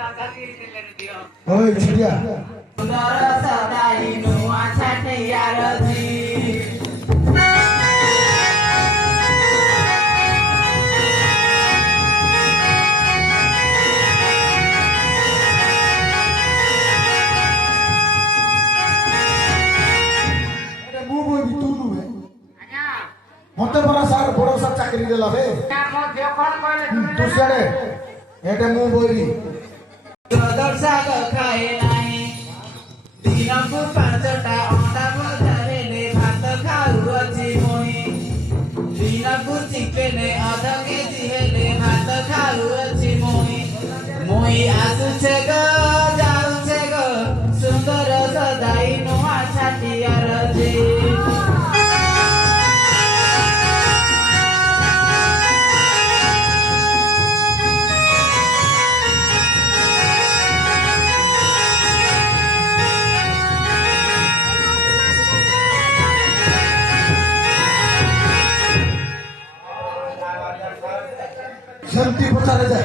ओए छिया सुंदर सदाई नुआ छाटियार जी मु बोई भी तू नु है मते बड़ा सार बड़ा सा चाकरी देला बे तू सियाड़े एटे मु बोई गदर साग खाए नाही दिनकु पांचटा अंडा भजारेले भात खाउअछि मोई दिनकु चिकेन आधा केजी हेले भात खाउअछि मोई मोई आसुछे ग जाउछे ग सुंदर सदाई नुआ छाटियार जी शांति पचारे जाए